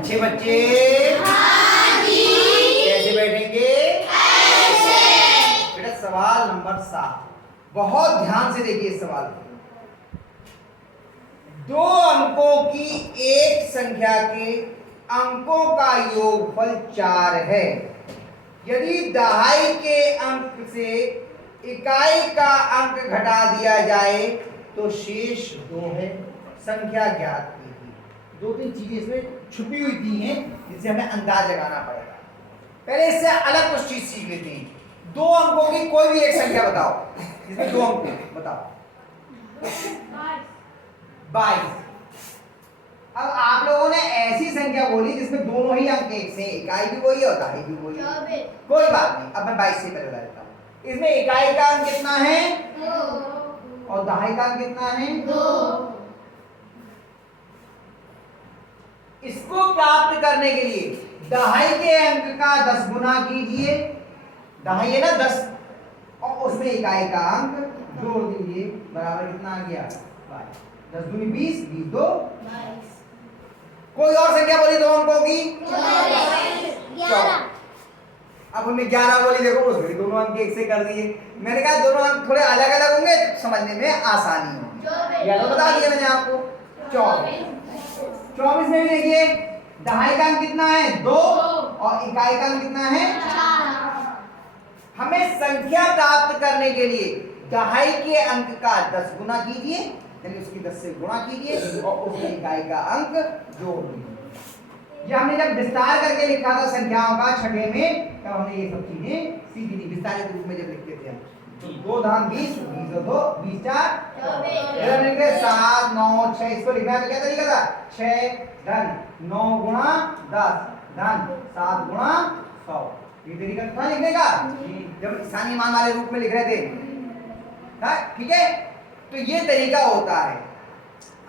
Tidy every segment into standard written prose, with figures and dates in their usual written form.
अच्छे बच्चे कैसे बैठेंगे? बेटा सवाल नंबर 7, बहुत ध्यान से देखिए इस सवाल को। दो अंकों की एक संख्या के अंकों का योगफल 4 है। यदि दहाई के अंक से इकाई का अंक घटा दिया जाए तो शेष 2 है। संख्या ज्ञात कीजिए। 2-3 चीजें इसमें छुपी हुई थी हैं जिससे हमें अंदाज लगाना पड़ेगा। पहले इससे अलग कुछ चीज सीख लेते हैं। दो अंकों की कोई भी एक संख्या बताओ, इसमें 2 अंक बताओ। 22। अब आप लोगों ने ऐसी संख्या बोली जिसमें दोनों ही अंक एक से, इकाई भी वही है और दहाई भी वही है। कोई बात नहीं, अब मैं 22 से पहले बता देता हूं। इसमें इकाई का अंक कितना है? 2 और दहाई का अंक कितना है? 2। इसको प्राप्त करने के लिए दहाई के अंक का 10 गुना कीजिए। दहाई है ना 10, और उसमें इकाई का अंक जोड़ दीजिए, बराबर कितना आ गया? 22। 10 दूनी 20, 20 2 22। कोई और संख्या बोली दो अंकों की? 11। अब उन्हें 11 बोली, देखो उसमें दोनों अंक एक से कर दिए। मैंने कहा दोनों अंक थोड़े अलग अलग होंगे तो समझने में आसानी होगी। या तो बता दिया मैंने आपको। 24 में भी देखिए दहाई का अंक कितना है? 2 और इकाई का अंक कितना है? 4। हमें संख्या प्राप्त करने के लिए दहाई के अंक का 10 गुना कीजिए, यानी उसकी 10 से गुणा कीजिए और उसमें इकाई का अंक जोड़ दीजिए। ये हमने जब विस्तार करके लिखा था संख्याओं का छठे में, तब हमने ये सब चीजें सीखी थी विस्तारित रूप में जब लिखते थे हम। तो 2 धाम 20, 20 और 2 20 4 24। 7 9 6 इसको लिखना है तो क्या तरीका था? 6 धन 9 गुणा 10 धन 7 गुणा 100। ये तरीका था लिखने का जब स्थानीय मान वाले रूप में लिख रहे थे। ठीक है, तो ये तरीका होता है।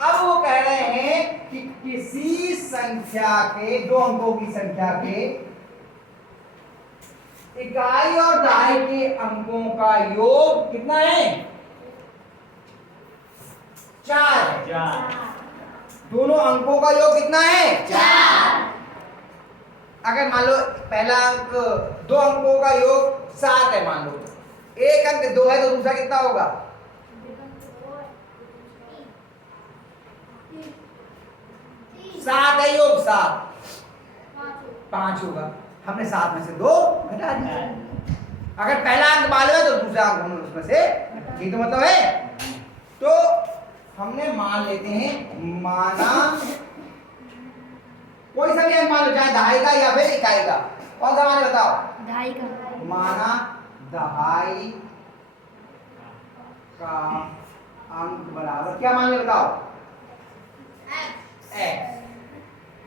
अब वो कह रहे हैं कि किसी संख्या के, 2 अंकों की संख्या के इकाई और दहाई के अंकों का योग कितना है? 4। दोनों अंकों का योग कितना है? 4। अगर मान लो पहला अंक, 2 अंकों का योग 7 है, मान लो एक अंक 2 है तो दूसरा कितना होगा? 7 है योग 7, 5 होगा। हमने 7 में से 2 घटा दिया। अगर पहला अंक मालूम है तो दूसरा अंक हमने उसमें से, ये तो मतलब है। तो हमने मान लेते हैं, माना कोई सा भी अंक मान लो, चाहे दहाई का या फिर इकाई का। कौन सा माने बताओ? दहाई का। माना दहाई का अंक बराबर क्या मान ले बताओ? x।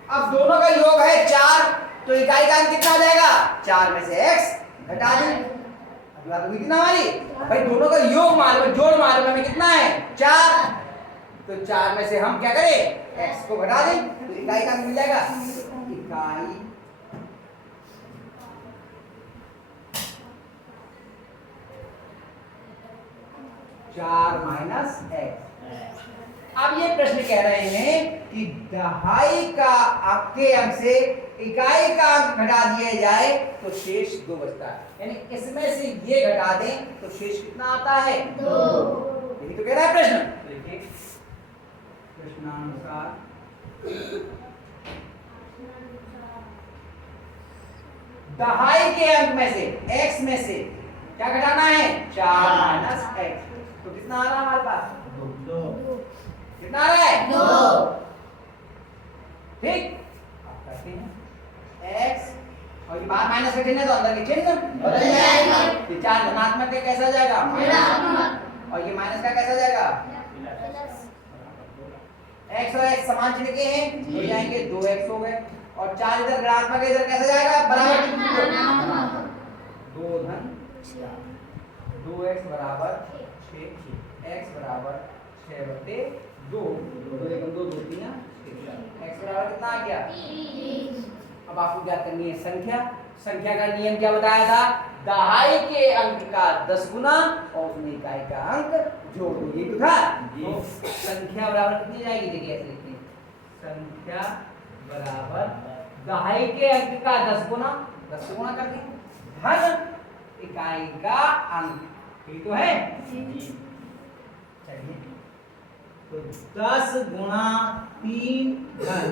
अब दोनों का योग है 4, तो इकाई का अंक कितना आ जाएगा? 4 में से x घटा दें। अगली बात हुई कितना हमारी? भाई दोनों का योग मालूम है, जोड़ मालूम है, कितना है? 4। तो 4 में से हम क्या करें? x को घटा दें तो इकाई का अंक मिल जाएगा। इकाई 4 माइनस x। अब ये प्रश्न कह रहे हैं कि दहाई का के अंक से इकाई का अंक घटा दिया जाए तो शेष 2 बचता है, यानी इसमें से ये घटा दें तो शेष कितना आता है? 2। यही तो कह रहा है प्रश्न। देखिए प्रश्नानुसार दहाई के अंक में से x में से क्या घटाना है? 4 माइनस x। तो कितना आ रहा है हमारे पास? 2। कितना आ रहा है? 2। ठीक, अब करते हैं x और ये बाहर माइनस का चिन्ह है तो अंदर के चिन्ह बदल जाएगा। ये 4 धनात्मक का कैसा जाएगा? ऋणात्मक। और ये माइनस का कैसा जाएगा? प्लस। x और x समान चिन्ह के हैं, हो जाएंगे 2x हो गए, और 4 इधर ऋणात्मक है, इधर कैसा जाएगा? बराबर चिन्ह। 2 धन 4, 2x बराबर 6, x बराबर 6/2, 2 1 2 2 3 x बराबर कितना आ गया? 3। अब आपको क्या करनी है? संख्या। संख्या का नियम क्या बताया था? दहाई के अंक का 10 गुना और उसमें इकाई का अंक जोड़ दो, ये तो था। तो संख्या बराबर कितनी जाएगी? देखिए ऐसे लिखते हैं, संख्या बराबर दहाई के अंक का 10 गुना, 10 से गुना कर दिया, धन इकाई का अंक, ये तो है। चलिए तो 10 गुना 3 धन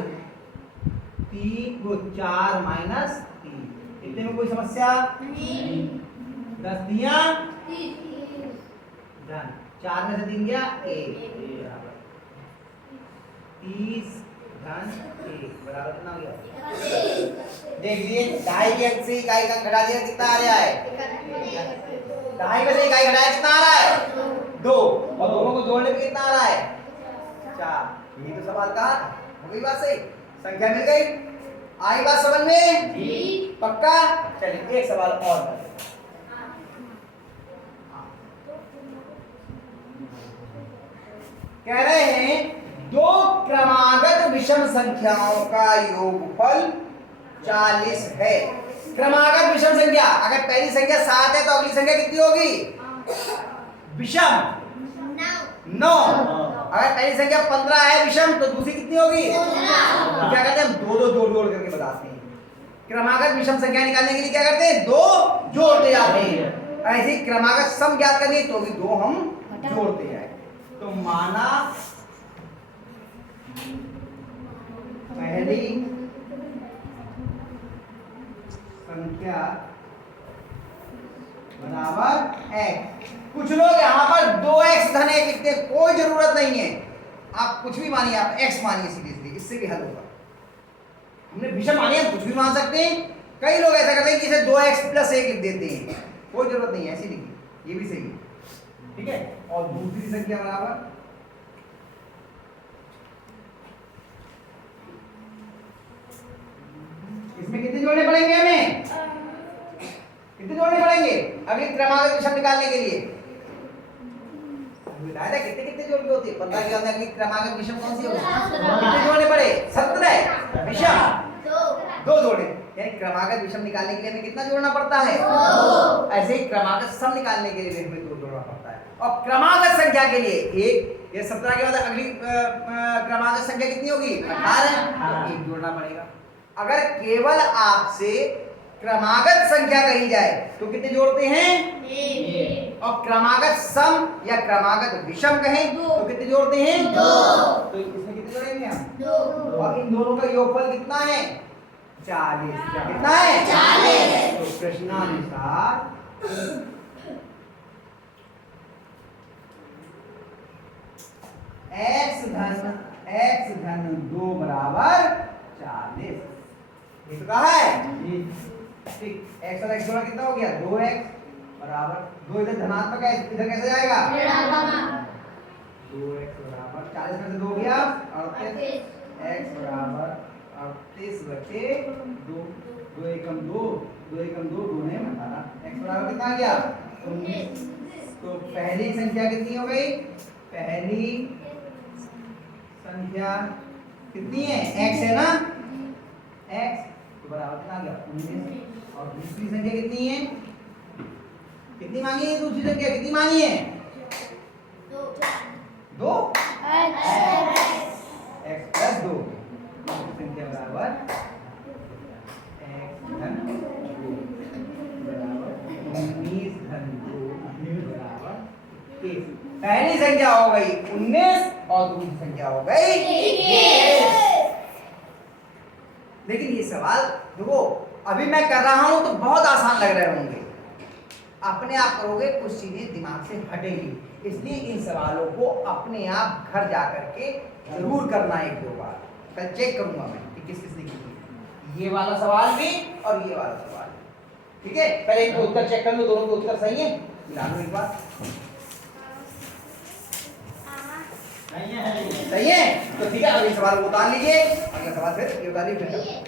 3 को 4 माइनस 3, इतने में कोई समस्या नहीं। 10 दिया धन, 4 में से 3 गया 1 बराबर 30 धन 1 बराबर कितना हो गया? देख लिए दहाई के अंक से इकाई का घटा दिया, कितना आ रहा है? दहाई में से इकाई घटाया कितना आ रहा है? 2, और दोनों को जोड़ने पे कितना आ रहा है? 4। यही तो सवाल का हो गई बात सही, संख्या मिल गई, आई बात समझ में? जी। पक्का? चलिए एक सवाल और करें। कह रहे हैं दो क्रमागत विषम संख्याओं का योगफल 40 है। क्रमागत विषम संख्या, अगर पहली संख्या 7 है तो अगली संख्या कितनी होगी? विषम 9। अगर पहली संख्या 15 है विषम तो दूसरी कितनी होगी? तो क्या करते हैं हम? दो जोड़ करके बताते हैं। क्रमागत विषम संख्या निकालने के लिए क्या करते हैं? 2 जोड़ते जाते हैं। ऐसे ही क्रमागत सम ज्ञात करनी है तो भी 2 हम जोड़ते जाए। तो माना पहली संख्या बराबर x। कुछ लोग यहाँ पर 2x धन 1 लिखते हैं, कोई जरूरत नहीं है, आप कुछ भी मानिए, आप x मानिए सीधे, इससे भी हल होगा। हमने विषम मानी, हम कुछ भी मान सकते हैं। कई लोग ऐसा करते हैं कि इसे 2x + 1 लिख देते हैं, कोई जरूरत नहीं है, ऐसे लिखिए, ये भी सही है, ठीक है। और दूसरी संख्या बराबर इसमें कितने जोड़ने पड़ेंगे हमें? कितने जोड़ने पड़ेंगे अगली क्रमागत विषम निकालने के लिए? बताया था कितने कितने जोड़ के होते हैं? 15 के अंदर अगली क्रमागत विषम कौन सी होगी? कितने जोड़ने पड़े? 17 विषम 2 जोड़े, यानी क्रमागत विषम निकालने के लिए हमें कितना जोड़ना पड़ता है? 2। ऐसे ही क्रमागत सम निकालने के लिए हमें 2 जोड़ना पड़ता है। और क्रमागत संख्या के लिए 1, ये 17 के बाद अगली क्रमागत संख्या कितनी होगी? 18, तो 1 जोड़ना पड़ेगा। अगर केवल आपसे क्रमागत संख्या कही जाए तो कितने जोड़ते हैं? 1। और क्रमागत सम या क्रमागत विषम कहें तो कितने जोड़ते हैं? 2। तो इसमें कितने जोड़ेंगे हम? 2। और इन दोनों का योगफल कितना है? 40। कितना है? 40। तो प्रश्नानुसार x धन 2 बराबर 40। ये तो कहा है ठीक। x और x जोड़ा कितना हो गया? 2x बराबर 2, इधर धनात्मक है, इधर कैसे जाएगा? 2x बराबर 40 में से 2 गया 38, x बराबर 38/2, 2 एकम 2, 2 एकम 2, 2 ने 18, x बराबर कितना गया? 19। तो पहली संख्या कितनी हो गई? पहली संख्या कितनी है? x है ना, x तो बराबर कितना गया? 19। और दूसरी संख्या कितनी है? कितनी मांगी है दूसरी संख्या? कितनी मांगी है? 2 x + 2, संख्या बराबर x धन 2 बराबर 19 धन 2 बराबर 21। पहली संख्या हो गई 19 और दूसरी संख्या हो गई 21। लेकिन ये सवाल देखो अभी मैं कर रहा हूं तो बहुत आसान लग रहे होंगे, अपने आप करोगे कुछ चीजें दिमाग से हटेंगी, इसलिए इन सवालों को अपने आप घर जा करके जरूर करना 1-2 बार। कल चेक करूंगा मैं कि किस किस ने की, ये वाला सवाल भी और ये वाला सवाल भी, ठीक है। पहले इनका उत्तर चेक कर लो, दोनों के उत्तर सही है, मिला लो एक बार। सही है तो ठीक है, अब ये सवाल को उतार लीजिए, अगला सवाल फिर ये उतार लीजिए।